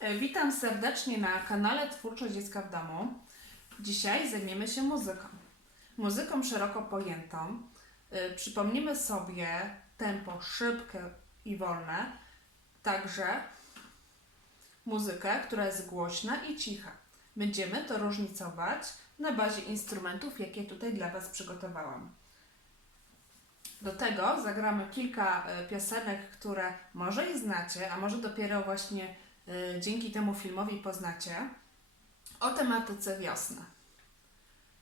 E, Witam serdecznie na kanale Twórczość Dziecka w Domu. Dzisiaj zajmiemy się muzyką. Muzyką szeroko pojętą. E, Przypomnimy sobie tempo szybkie i wolne, także muzykę, która jest głośna i cicha. Będziemy to różnicować na bazie instrumentów, jakie tutaj dla Was przygotowałam. Do tego zagramy kilka e, piosenek, które może i znacie, a może dopiero właśnie dzięki temu filmowi poznacie, o tematyce wiosny.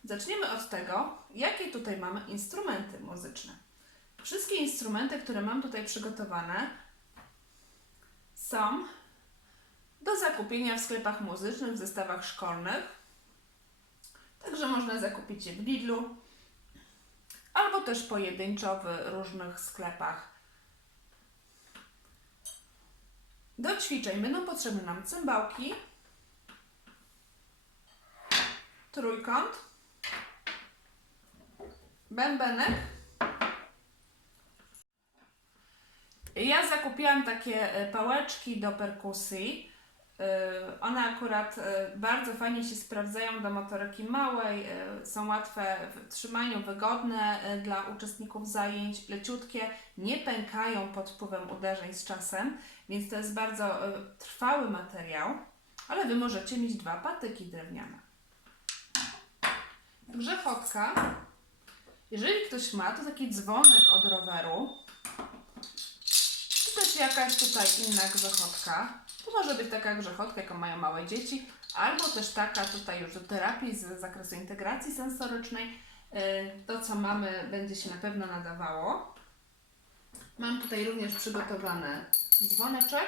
Zaczniemy od tego, jakie tutaj mamy instrumenty muzyczne. Wszystkie instrumenty, które mam tutaj przygotowane, są do zakupienia w sklepach muzycznych, w zestawach szkolnych. Także można zakupić je w Lidlu, albo też pojedynczo w różnych sklepach. Do ćwiczeń będą potrzebne nam cymbałki, trójkąt, bębenek. Ja zakupiłam takie e, pałeczki do perkusji. E, One akurat e, bardzo fajnie się sprawdzają do motoryki małej, e, są łatwe w trzymaniu, wygodne dla uczestników zajęć, leciutkie, nie pękają pod wpływem uderzeń z czasem, więc to jest bardzo trwały materiał, ale Wy możecie mieć dwa patyki drewniane. Grzechotka. Jeżeli ktoś ma, to taki dzwonek od roweru, czy też jakaś tutaj inna grzechotka. To może być taka grzechotka, jaką mają małe dzieci, albo też taka tutaj już do terapii z zakresu integracji sensorycznej. Yy, To, co mamy, będzie się na pewno nadawało. Mam tutaj również przygotowany dzwoneczek.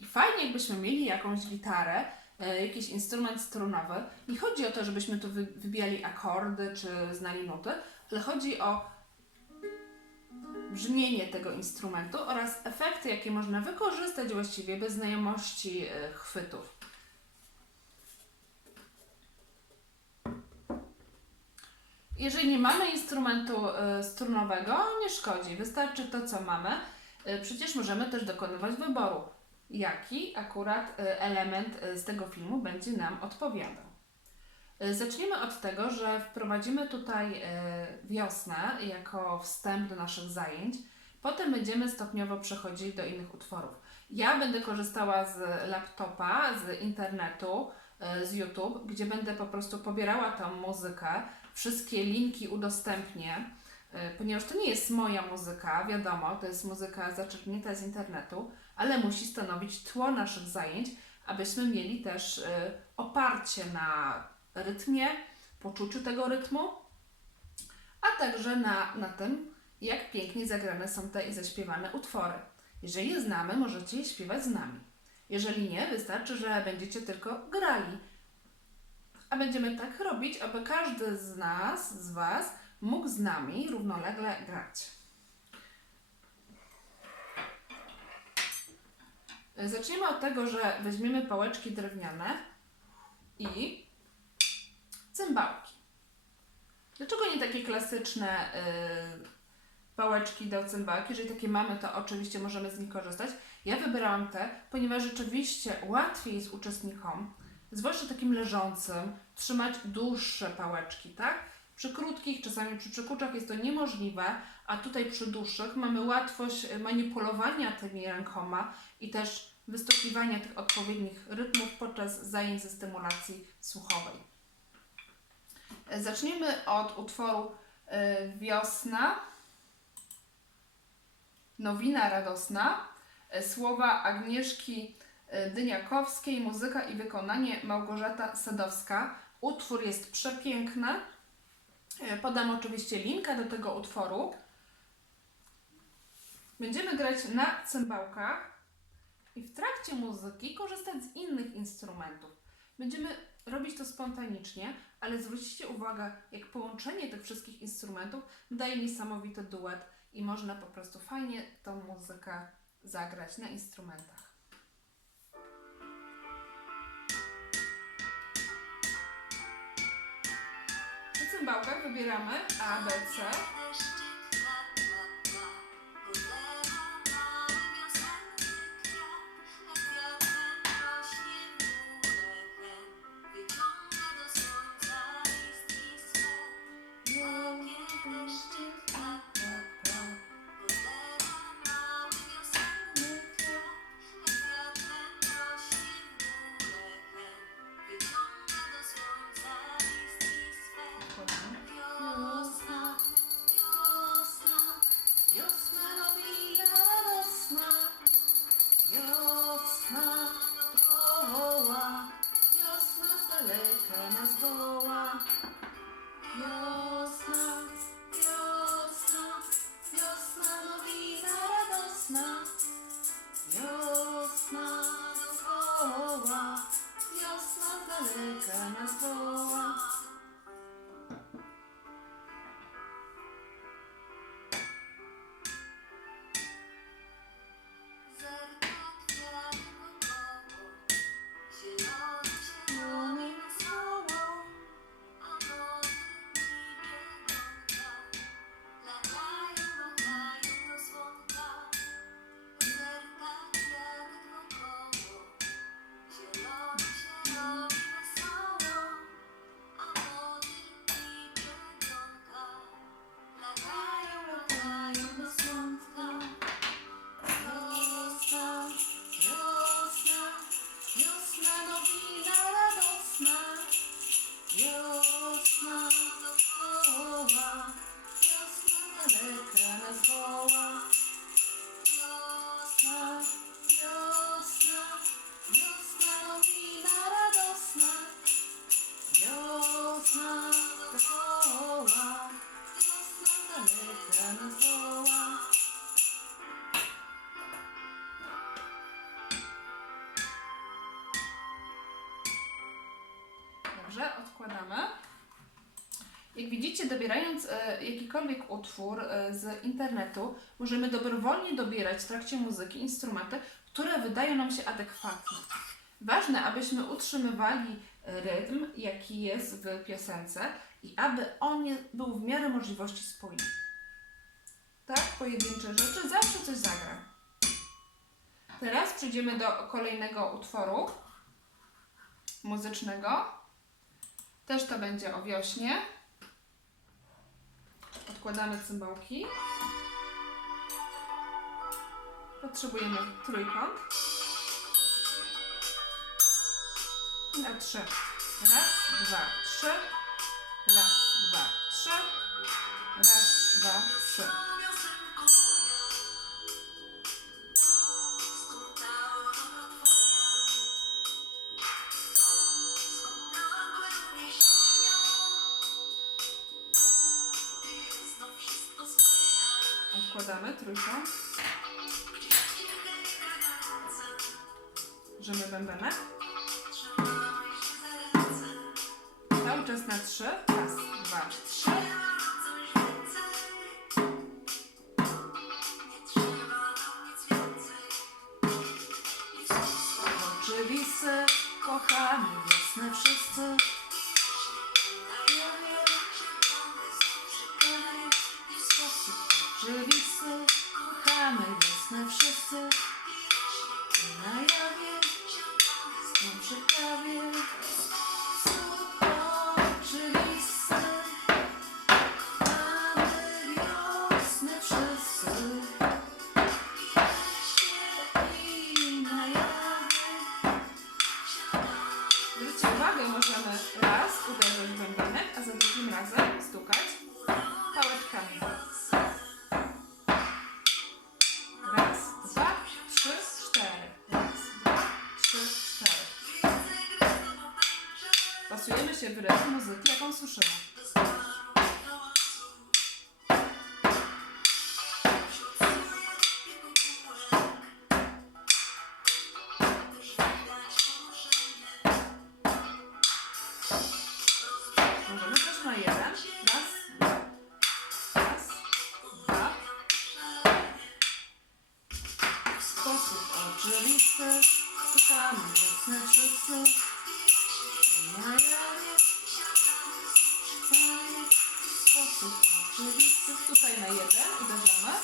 I fajnie, jakbyśmy mieli jakąś gitarę, e, jakiś instrument strunowy. Nie chodzi o to, żebyśmy tu wy- wybijali akordy czy znali nuty, ale chodzi o brzmienie tego instrumentu oraz efekty, jakie można wykorzystać właściwie bez znajomości e, chwytów. Jeżeli nie mamy instrumentu e, strunowego, nie szkodzi, wystarczy to, co mamy. E, Przecież możemy też dokonywać wyboru, jaki akurat element z tego filmu będzie nam odpowiadał. E, Zaczniemy od tego, że wprowadzimy tutaj e, wiosnę jako wstęp do naszych zajęć. Potem będziemy stopniowo przechodzili do innych utworów. Ja będę korzystała z laptopa, z internetu, e, z YouTube, gdzie będę po prostu pobierała tą muzykę. Wszystkie linki udostępnię, ponieważ to nie jest moja muzyka, wiadomo, to jest muzyka zaczerpnięta z internetu, ale musi stanowić tło naszych zajęć, abyśmy mieli też oparcie na rytmie, poczuciu tego rytmu, a także na, na tym, jak pięknie zagrane są te i zaśpiewane utwory. Jeżeli je znamy, możecie je śpiewać z nami. Jeżeli nie, wystarczy, że będziecie tylko grali. A będziemy tak robić, aby każdy z nas, z Was, mógł z nami równolegle grać. Zaczniemy od tego, że weźmiemy pałeczki drewniane i cymbałki. Dlaczego nie takie klasyczne y, pałeczki do cymbałki? Jeżeli takie mamy, to oczywiście możemy z nich korzystać. Ja wybierałam te, ponieważ rzeczywiście łatwiej jest uczestnikom, zwłaszcza takim leżącym, trzymać dłuższe pałeczki, tak? Przy krótkich, czasami przy przekuczach jest to niemożliwe, a tutaj przy dłuższych mamy łatwość y, manipulowania tymi rękoma i też wystukiwania tych odpowiednich rytmów podczas zajęć ze stymulacji słuchowej. Zaczniemy od utworu e, Wiosna, Nowina Radosna, e, słowa Agnieszki e, Dyniakowskiej, muzyka i wykonanie Małgorzata Sadowska. Utwór jest przepiękny. Podam oczywiście linka do tego utworu. Będziemy grać na cymbałkach i w trakcie muzyki korzystać z innych instrumentów. Będziemy robić to spontanicznie, ale zwróćcie uwagę, jak połączenie tych wszystkich instrumentów daje niesamowity duet i można po prostu fajnie tą muzykę zagrać na instrumentach. Na cymbałkach wybieramy A, B, C. Widzicie, dobierając e, jakikolwiek utwór e, z internetu, możemy dobrowolnie dobierać w trakcie muzyki instrumenty, które wydają nam się adekwatne. Ważne, abyśmy utrzymywali rytm, jaki jest w piosence i aby on był w miarę możliwości spójny. Tak, pojedyncze rzeczy, zawsze coś zagra. Teraz przejdziemy do kolejnego utworu muzycznego. Też to będzie o wiośnie. Odkładamy cymbałki. Potrzebujemy trójkąt. I na trzy. Raz, dwa, trzy. Raz, dwa, trzy. Raz, dwa, trzy. Odkładamy trójkąt. Bierzemy bębenek. Cały czas na trzy. Raz, dwa, trzy. Oczywiste, kochamy wiosnę wszyscy. Pasujemy się w rytm muzyki, jaką słyszymy. Tutaj na jeden uderzamy.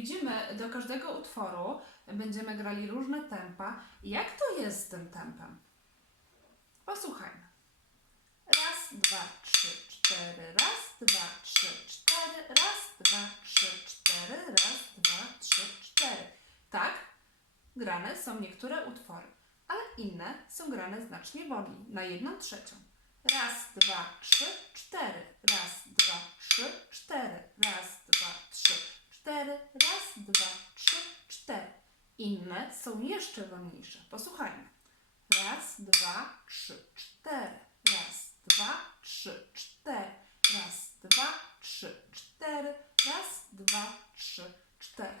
Widzimy, do każdego utworu będziemy grali różne tempa. Jak to jest z tym tempem? Posłuchajmy. Raz, dwa, trzy, cztery. Raz, dwa, trzy, cztery. Raz, dwa, trzy, cztery. Raz, dwa, trzy, cztery. Tak, grane są niektóre utwory, ale inne są grane znacznie wolniej, na jedną trzecią. Raz, dwa, trzy, cztery. Raz, dwa, trzy, cztery. Raz, dwa, trzy, cztery. Raz, dwa, trzy, cztery. Inne są jeszcze wolniejsze. Posłuchajmy. Raz, dwa, trzy, cztery. Raz, dwa, trzy, cztery. Raz, dwa, trzy, cztery. Raz, dwa, trzy, cztery.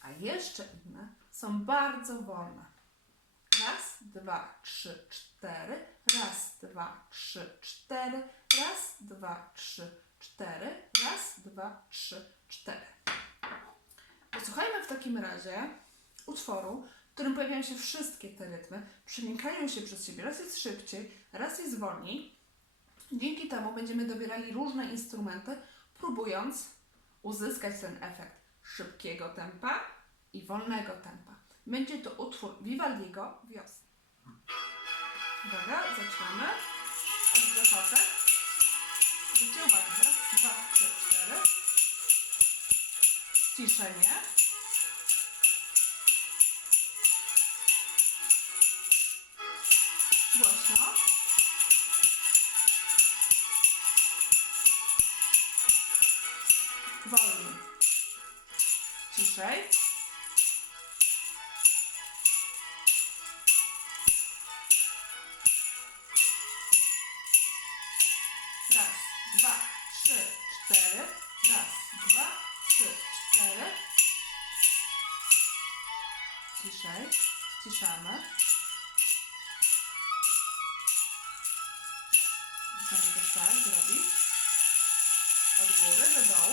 A jeszcze inne są bardzo wolne. Raz, dwa, trzy, cztery. Raz, dwa, trzy, cztery. Raz, dwa, trzy, cztery. Raz, dwa, trzy, cztery. Posłuchajmy w takim razie utworu którym pojawiają się wszystkie te rytmy, przenikają się przez siebie. Raz jest szybciej, raz jest wolniej. Dzięki temu będziemy dobierali różne instrumenty, próbując uzyskać ten efekt szybkiego tempa i wolnego tempa. Będzie to utwór Vivaldiego Wiosna. Uwaga, zaczynamy od zachotek. Zwróćcie uwagę, raz, dwa, trzy, cztery. Ciszenie. Głośno. Wolniej. Ciszej.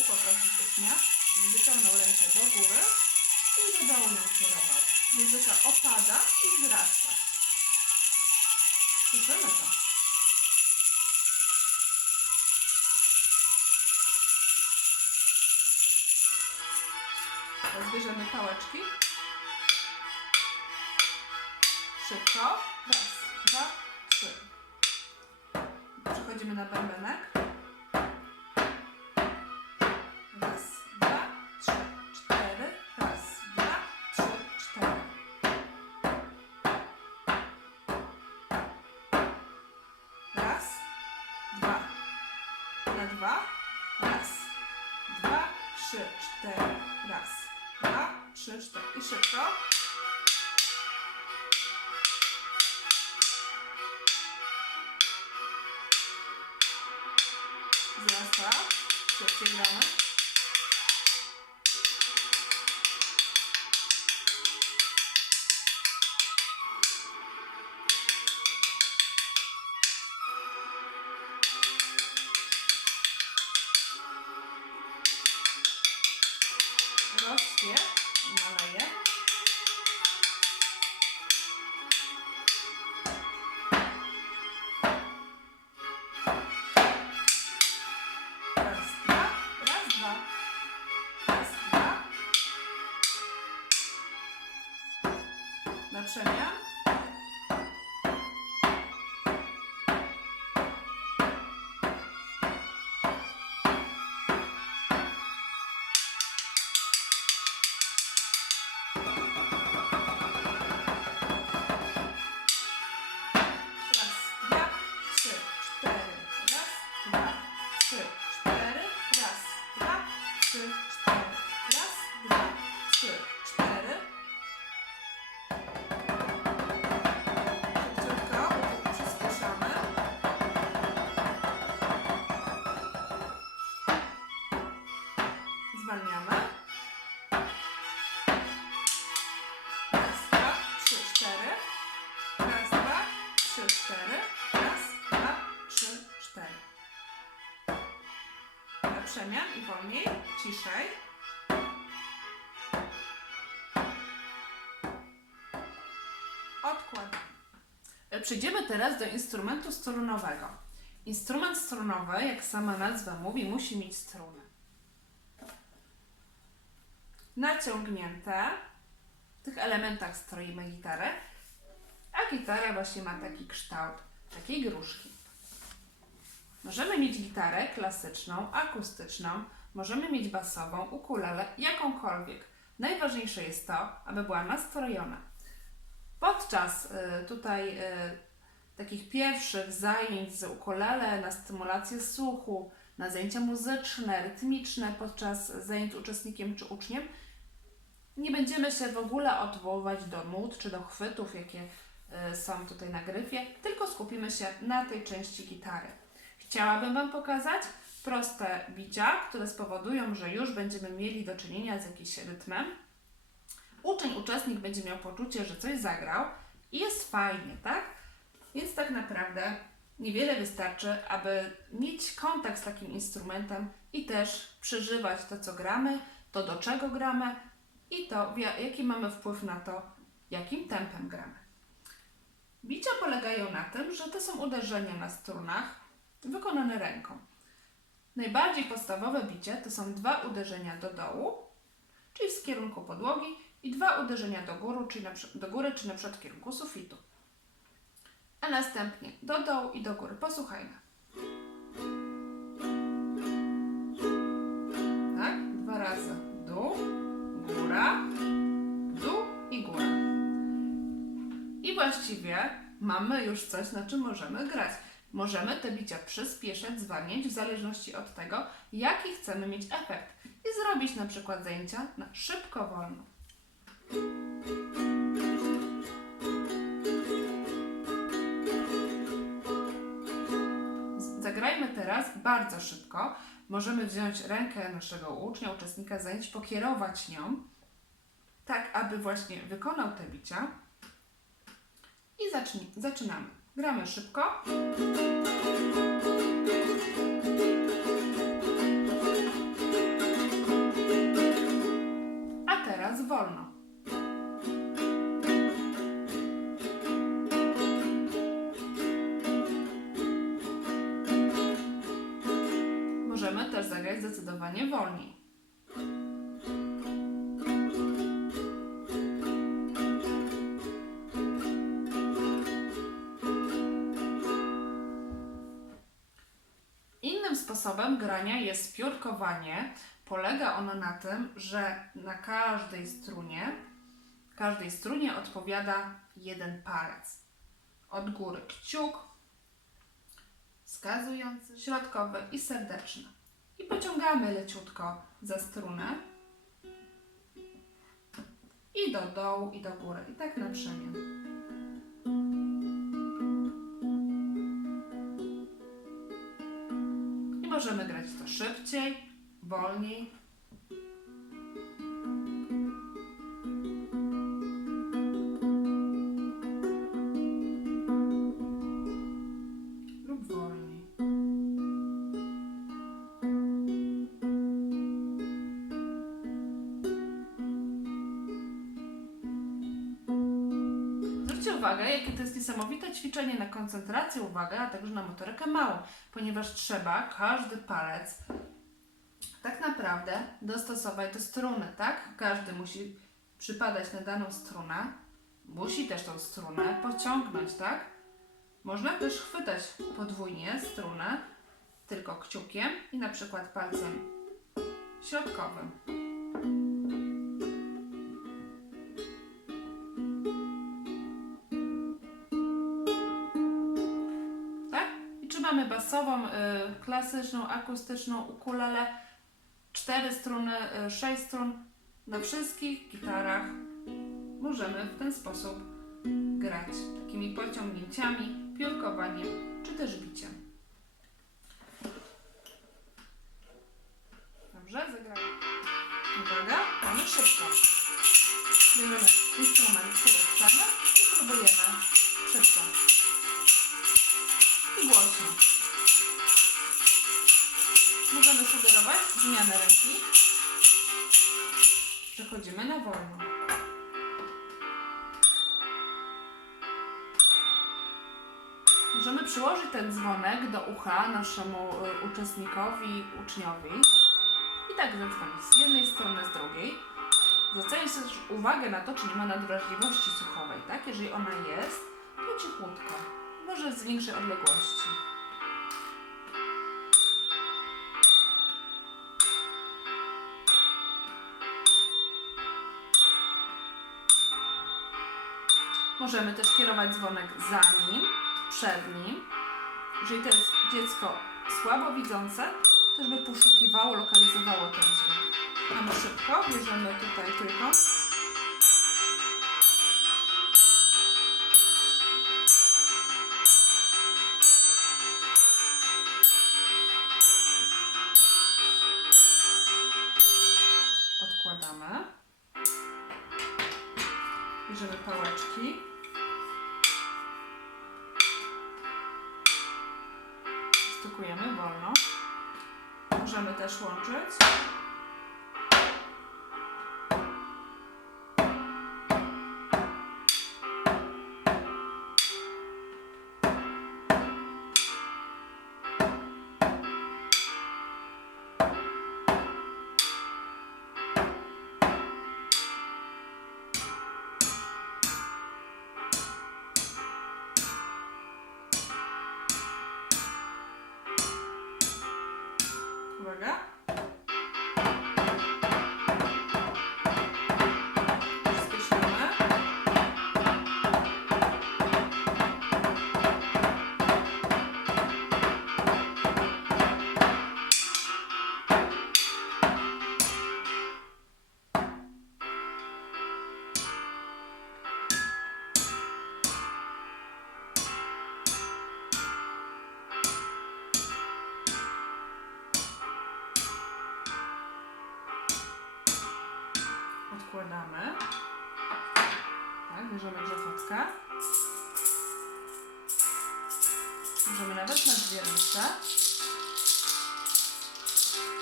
Poprosić ucznia, żeby wyciągnął rękę do góry i do dołu ją kierował. Muzyka opada i wzrasta. Słyszymy to. Rozbierzemy pałeczki. Szybko. Raz, dwa, trzy. Przechodzimy na bębenek. Na dwa. Raz, dwa, trzy, cztery. Raz, dwa, trzy, cztery. I szybko. Wzrasta. Szybciej gramy. Na przemian i wolniej, ciszej. Odkładamy. Przejdziemy teraz do instrumentu strunowego. Instrument strunowy, jak sama nazwa mówi, musi mieć struny. Naciągnięte. W tych elementach stroimy gitarę, a gitara właśnie ma taki kształt, takiej gruszki. Możemy mieć gitarę klasyczną, akustyczną, możemy mieć basową, ukulele, jakąkolwiek. Najważniejsze jest to, aby była nastrojona. Podczas y, tutaj y, takich pierwszych zajęć z ukulele na stymulację słuchu, na zajęcia muzyczne, rytmiczne, podczas zajęć uczestnikiem czy uczniem, nie będziemy się w ogóle odwoływać do nut czy do chwytów, jakie y, są tutaj na gryfie, tylko skupimy się na tej części gitary. Chciałabym Wam pokazać proste bicia, które spowodują, że już będziemy mieli do czynienia z jakimś rytmem. Uczeń, uczestnik będzie miał poczucie, że coś zagrał i jest fajnie, tak? Więc tak naprawdę niewiele wystarczy, aby mieć kontakt z takim instrumentem i też przeżywać to, co gramy, to do czego gramy i to, jaki mamy wpływ na to, jakim tempem gramy. Bicia polegają na tym, że to są uderzenia na strunach wykonane ręką. Najbardziej podstawowe bicie to są dwa uderzenia do dołu, czyli w kierunku podłogi, i dwa uderzenia do góry, czyli na, do góry, czy na przykład w kierunku sufitu. A następnie do dołu i do góry. Posłuchajmy. Tak? Dwa razy dół, góra, dół i góra. I właściwie mamy już coś, na czym możemy grać. Możemy te bicia przyspieszać, zwalniać w zależności od tego, jaki chcemy mieć efekt. I zrobić na przykład zajęcia na szybko, wolno. Zagrajmy teraz bardzo szybko. Możemy wziąć rękę naszego ucznia, uczestnika zajęć, pokierować nią, tak aby właśnie wykonał te bicia. I zacznij, zaczynamy. Gramy szybko. A teraz wolno. Możemy też zagrać zdecydowanie wolniej. Sposobem grania jest piórkowanie. Polega ono na tym, że na każdej strunie, każdej strunie odpowiada jeden palec. Od góry kciuk, wskazujący, środkowy i serdeczny. I pociągamy leciutko za strunę i do dołu i do góry. I tak na przemian. Możemy grać to szybciej, wolniej. Ćwiczenie na koncentrację, uwagę, a także na motorykę małą, ponieważ trzeba każdy palec tak naprawdę dostosować do struny, tak? Każdy musi przypadać na daną strunę, musi też tą strunę pociągnąć, tak? Można też chwytać podwójnie strunę tylko kciukiem i na przykład palcem środkowym. Klasyczną, akustyczną, ukulele, cztery struny, y, sześć strun na wszystkich gitarach możemy w ten sposób grać takimi pociągnięciami, piórkowaniem czy też biciem. Dobrze, zagramy. Uwaga, mamy szybko. Bierzemy instrument, który chcemy i próbujemy szybko. I głośno. Możemy sugerować zmianę ręki. Przechodzimy na wolno. Możemy przyłożyć ten dzwonek do ucha naszemu y, uczestnikowi, uczniowi i tak zadzwonić z jednej strony, z drugiej. Zwracając też uwagę na to, czy nie ma nadwrażliwości słuchowej, tak? Jeżeli ona jest, to cichutko, może z większej odległości. Możemy też kierować dzwonek za nim, przed nim. Jeżeli to jest dziecko słabo widzące, to żeby poszukiwało, lokalizowało ten dźwięk. Mamy szybko, bierzemy tutaj trójkąt. আমরা dwie ręce.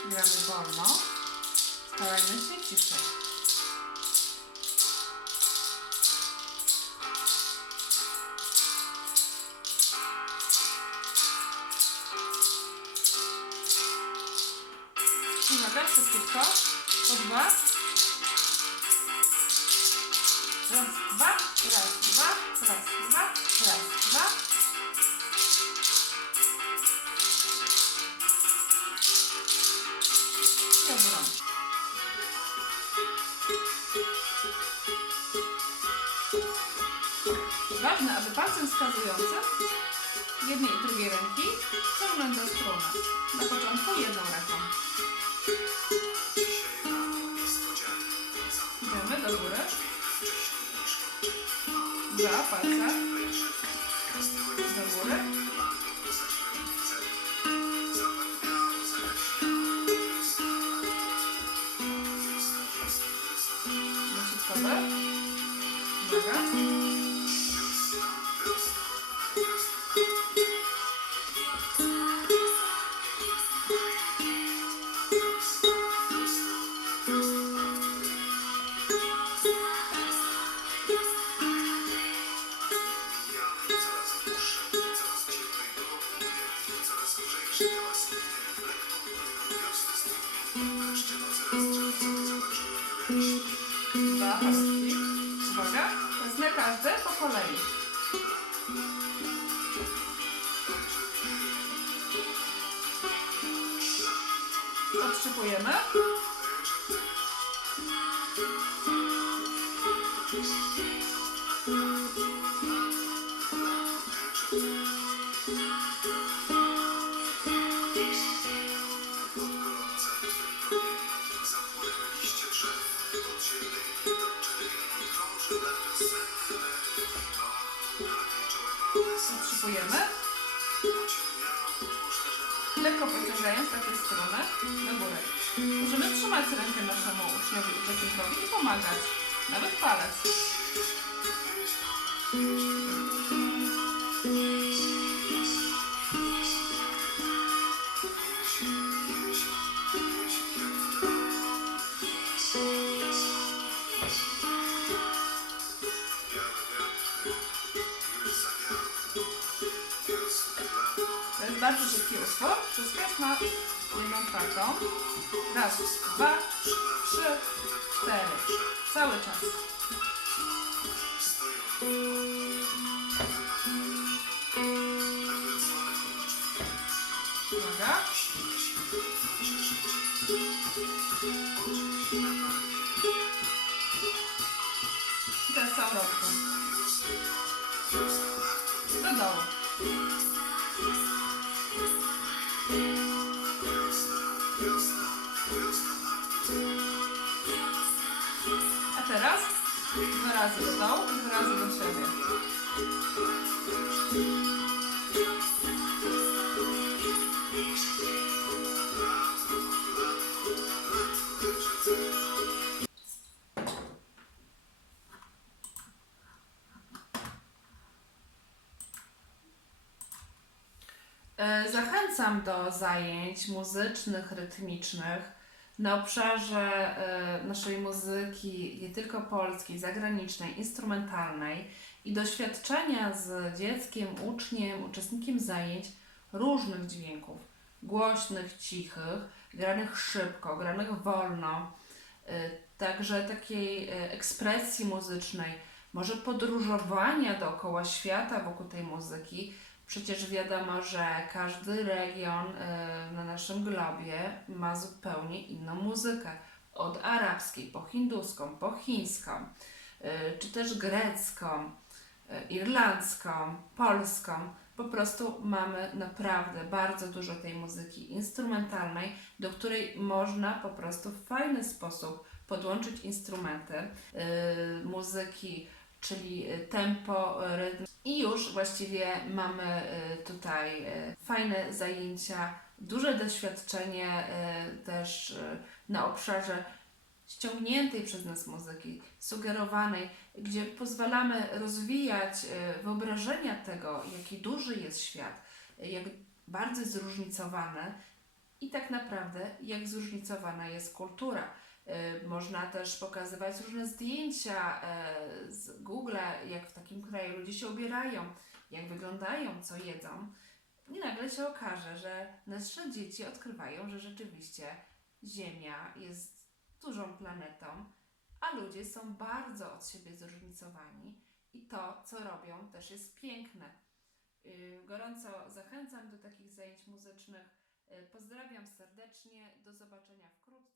Gramy wolno. Starajmy się ciszej. Uwaga, szybciutko. Po dwa. Raz, dwa, raz, dwa, raz, dwa, palcem wskazującym jednej i drugiej ręki ciągnąć do struny. Na początku jedną ręką. Idziemy do góry. Dwa palce. Do góry. Uwaga. Zajęć muzycznych, rytmicznych na obszarze e, naszej muzyki, nie tylko polskiej, zagranicznej, instrumentalnej i doświadczenia z dzieckiem, uczniem, uczestnikiem zajęć różnych dźwięków głośnych, cichych, granych szybko, granych wolno, e, także takiej e, ekspresji muzycznej, może podróżowania dookoła świata wokół tej muzyki. Przecież wiadomo, że każdy region e, na naszym globie ma zupełnie inną muzykę. Od arabskiej po hinduską, po chińską, e, czy też grecką, e, irlandzką, polską. Po prostu mamy naprawdę bardzo dużo tej muzyki instrumentalnej, do której można po prostu w fajny sposób podłączyć instrumenty muzyki, czyli y, tempo, y, rytm. I już właściwie mamy y, tutaj fajne zajęcia, duże doświadczenie też na obszarze ściągniętej przez nas muzyki, sugerowanej, gdzie pozwalamy rozwijać wyobrażenia tego, jaki duży jest świat, jak bardzo zróżnicowany i tak naprawdę jak zróżnicowana jest kultura. E, Można też pokazywać różne zdjęcia e, z Google, jak w takim kraju ludzie się ubierają, jak wyglądają, co jedzą. I nagle się okaże, że nasze dzieci odkrywają, że rzeczywiście Ziemia jest dużą planetą, a ludzie są bardzo od siebie zróżnicowani i to, co robią, też jest piękne. Yy, Gorąco zachęcam do takich zajęć muzycznych. Yy, Pozdrawiam serdecznie, do zobaczenia wkrótce.